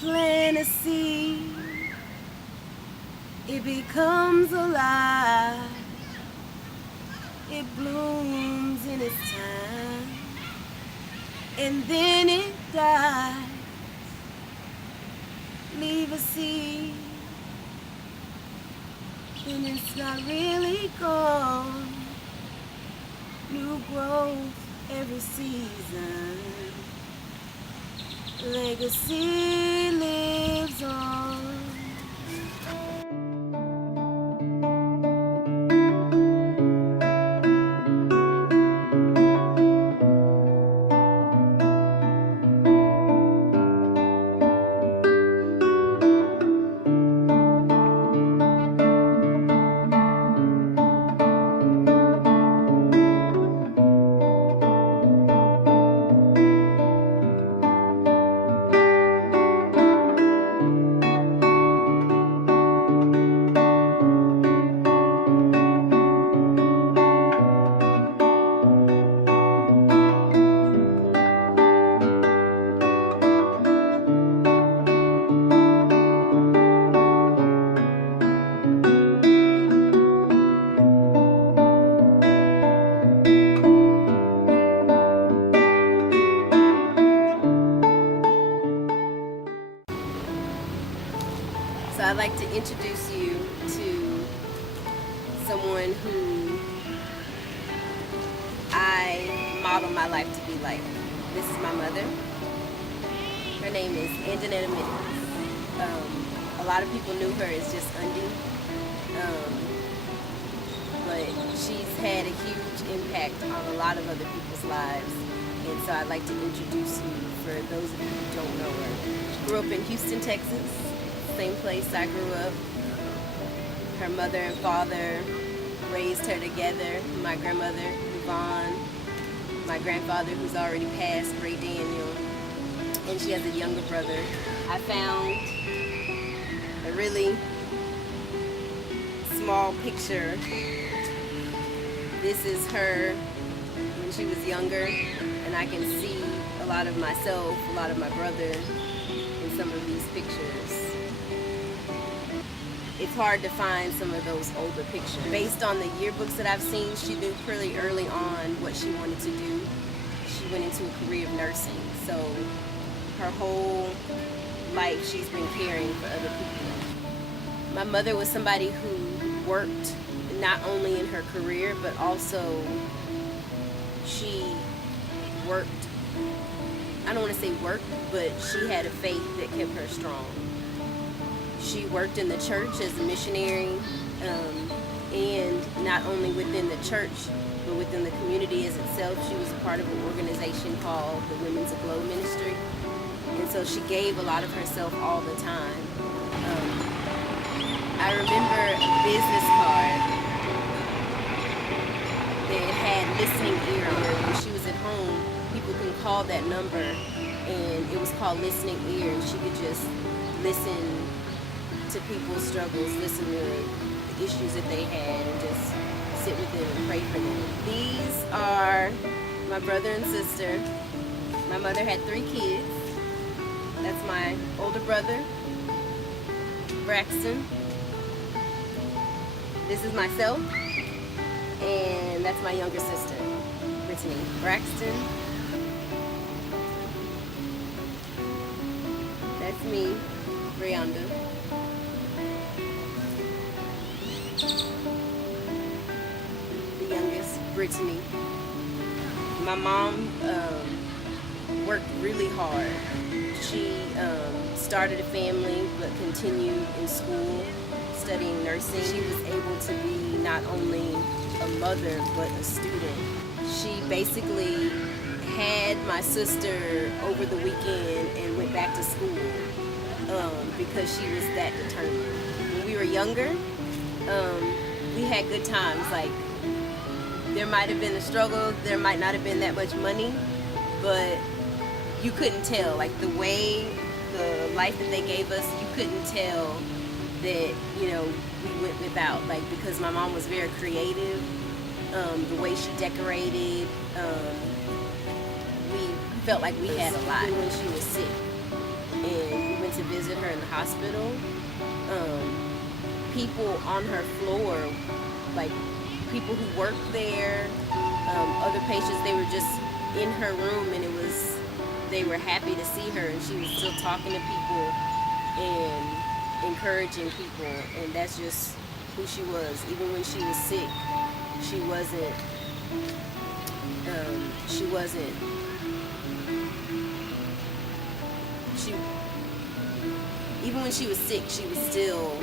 plant a seed, it becomes alive, it blooms in its time, and then it dies. Leave a seed, then it's not really gone. New growth every season. Legacy lives on. So I'd like to introduce you to someone who I model my life to be like. This is my mother. Her name is Anjanetta Mittens. A lot of people knew her as just Undie, but she's had a huge impact on a lot of other people's lives. And so I'd like to introduce you for those of you who don't know her. She grew up in Houston, Texas, same place I grew up. Her mother and father raised her together. My grandmother, Yvonne, my grandfather, who's already passed, Ray Daniel, and she has a younger brother. I found a really small picture. This is her when she was younger, and I can see a lot of myself, a lot of my brother in some of these pictures. It's hard to find some of those older pictures. Based on the yearbooks that I've seen, she knew pretty early on what she wanted to do. She went into a career of nursing, so her whole life she's been caring for other people. My mother was somebody who worked not only in her career, but also she worked, I don't want to say worked, but she had a faith that kept her strong. She worked in the church as a missionary, and not only within the church, but within the community as itself. She was a part of an organization called the Women's Aglow Ministry, and so she gave a lot of herself all the time. I remember a business card that had listening ear on it. When she was at home, people can call that number, and it was called listening ear, and she could just listen to people's struggles, listen to the issues that they had, and just sit with them and pray for them. These are my brother and sister. My mother had 3 kids. That's my older brother, Braxton. This is myself, and that's my younger sister, Brittany. Braxton. That's me, Brianda. The youngest, Brittany. My mom worked really hard. She started a family but continued in school studying nursing. She was able to be not only a mother but a student. She basically had my sister over the weekend and went back to school because she was that determined. When we were younger, we had good times. Like, there might have been a struggle, there might not have been that much money, but you couldn't tell. Like, the way, the life that they gave us, you couldn't tell that, you know, we went without. Like, because my mom was very creative, the way she decorated, we felt like we had a lot. When she was sick, and we went to hospital, people on her floor, like people who worked there, other patients, they were just in her room, and they were happy to see her, and she was still talking to people and encouraging people, and that's just who she was. Even when she was sick, she wasn't even when she was sick, she was still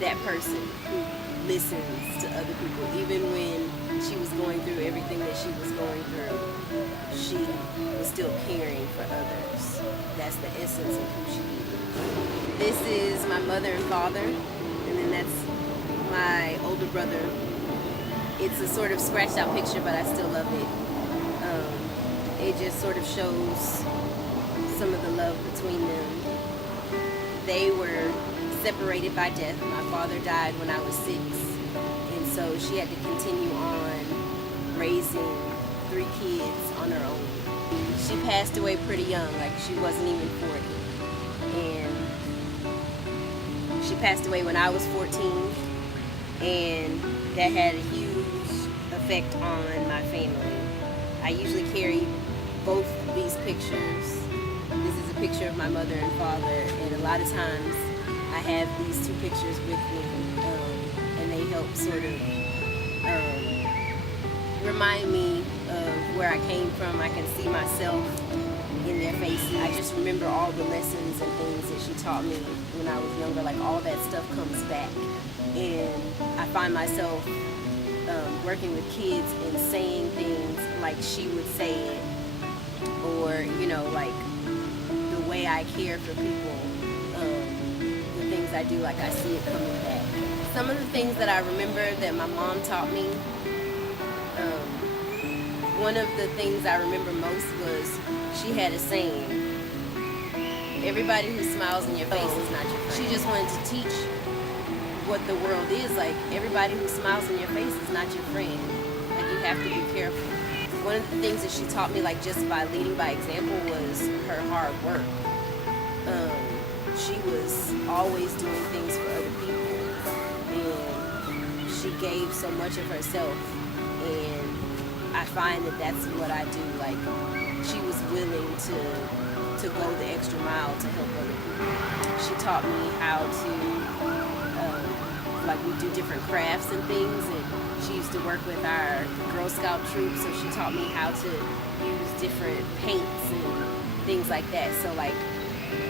that person who listens to other people. Even when she was going through everything that she was going through, she was still caring for others. That's the essence of who she is. This is my mother and father, and then that's my older brother. It's a sort of scratched out picture, but I still love it. It just sort of shows some of the love between them. They were separated by death. My father died when I was 6, and so she had to continue on raising 3 kids on her own. She passed away pretty young, like she wasn't even 40. And she passed away when I was 14, and that had a huge effect on my family. I usually carry both these pictures. This is a picture of my mother and father, and a lot of times I have these 2 pictures with me, and they help sort of remind me of where I came from. I can see myself in their faces. I just remember all the lessons and things that she taught me when I was younger. Like, all that stuff comes back, and I find myself working with kids and saying things like she would say it, or like the way I care for people, the things I do, like I see it coming back. Some of the things that I remember that my mom taught me, one of the things I remember most was she had a saying: everybody who smiles in your face is not your friend. She just wanted to teach what the world is like. Everybody who smiles in your face is not your friend. Like, you have to be careful. One of the things that she taught me, like just by leading by example, was her hard work. She was always doing things for other people, and she gave so much of herself, and I find that that's what I do. Like, she was willing to go the extra mile to help other people. She taught me how to like, we do different crafts and things, and she used to work with our Girl Scout troop, so she taught me how to use different paints and things like that. So like,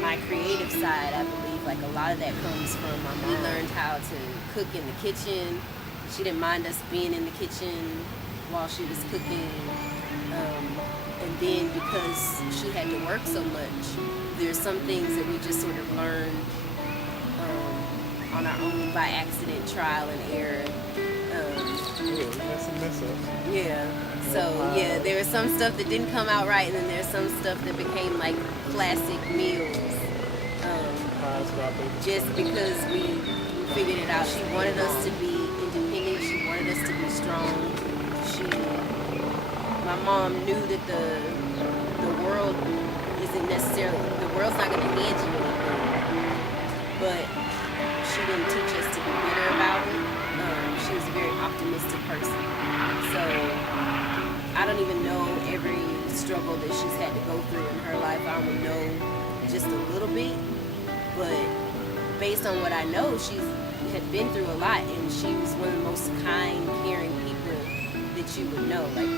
my creative side, I believe, like, a lot of that comes from my mom. We learned how to cook in the kitchen. She didn't mind us being in the kitchen while she was cooking. And then because she had to work so much, there's some things that we just sort of learned on our own by accident, trial and error. Yeah. So yeah, there was some stuff that didn't come out right, and then there's some stuff that became like classic meals. Just because we figured it out. She wanted us to be independent. She wanted us to be strong. My mom knew that the world isn't necessarily, the world's not going to hand you anything, but she didn't teach us to be bitter about it. She was a very optimistic person. So I don't even know every struggle that she's had to go through in her life. I only know just a little bit, but based on what I know, she had been through a lot, and she was one of the most kind, caring people that you would know. Like,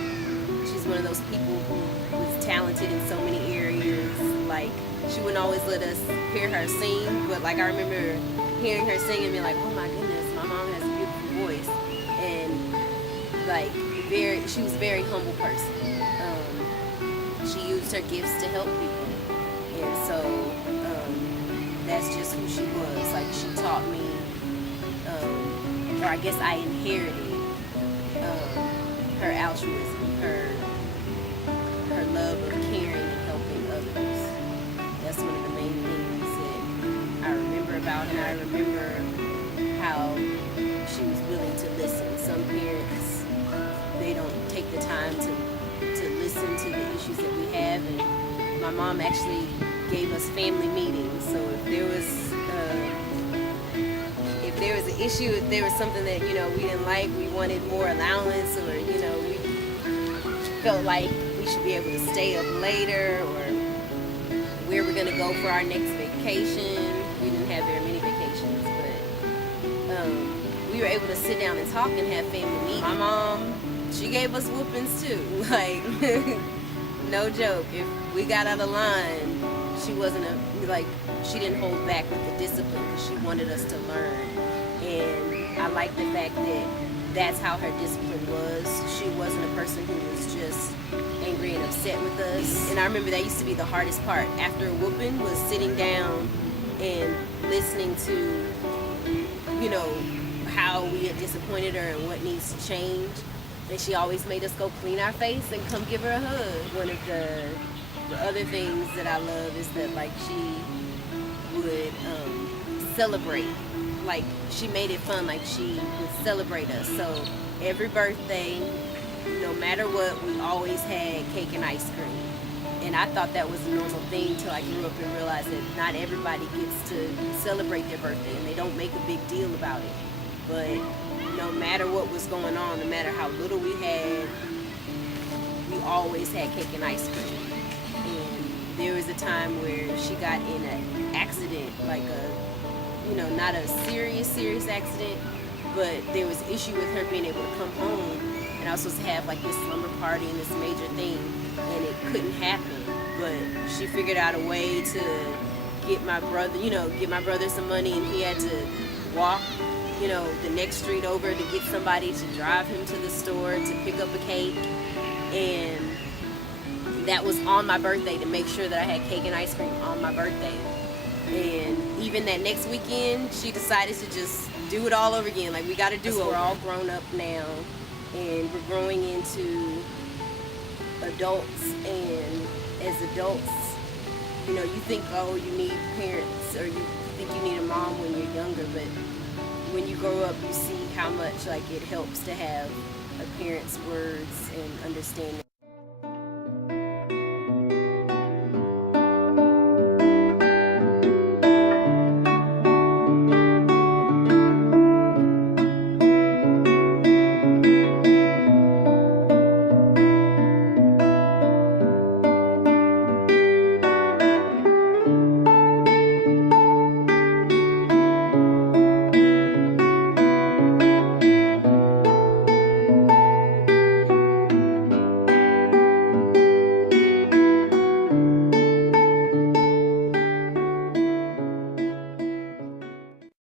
she's one of those people who was talented in so many areas. Like, she wouldn't always let us hear her sing, but like, I remember hearing her sing and being like, oh my goodness, my mom has a beautiful voice. And like, she was a very humble person. She used her gifts to help people, and so that's just who she was. Like, she taught me, or I guess I inherited her altruism, her love of caring and helping others. That's one of the main things that I remember about her. I remember how she was willing to listen. Some parents, they don't take the time to listen to the issues that we have, and my mom actually gave us family meetings. So if there was issue, if there was something that, we didn't like, we wanted more allowance, or, we felt like we should be able to stay up later, or where we're going to go for our next vacation. We didn't have very many vacations, but we were able to sit down and talk and have family meetings. My mom, she gave us whoopings too. Like, no joke. If we got out of line, she wasn't she didn't hold back with the discipline, because she wanted us to learn. And I like the fact that that's how her discipline was. She wasn't a person who was just angry and upset with us. And I remember that used to be the hardest part after a whooping, was sitting down and listening to, how we had disappointed her and what needs to change. And she always made us go clean our face and come give her a hug. One of the other things that I love is that, she would celebrate. She made it fun. She would celebrate us. So every birthday, no matter what, we always had cake and ice cream. And I thought that was a normal thing till I grew up and realized that not everybody gets to celebrate their birthday, and they don't make a big deal about it. But no matter what was going on, no matter how little we had, we always had cake and ice cream. And there was a time where she got in an accident, not a serious accident, but there was issue with her being able to come home. And I was supposed to have this slumber party and this major thing, and it couldn't happen. But she figured out a way to get my brother some money, and he had to walk the next street over to get somebody to drive him to the store to pick up a cake. And that was on my birthday, to make sure that I had cake and ice cream on my birthday. And even that next weekend, she decided to just do it all over again. We got to do it. We're all grown up now, and we're growing into adults. And as adults, you think, oh, you need parents, or you think you need a mom when you're younger, but when you grow up, you see how much it helps to have a parent's words and understanding.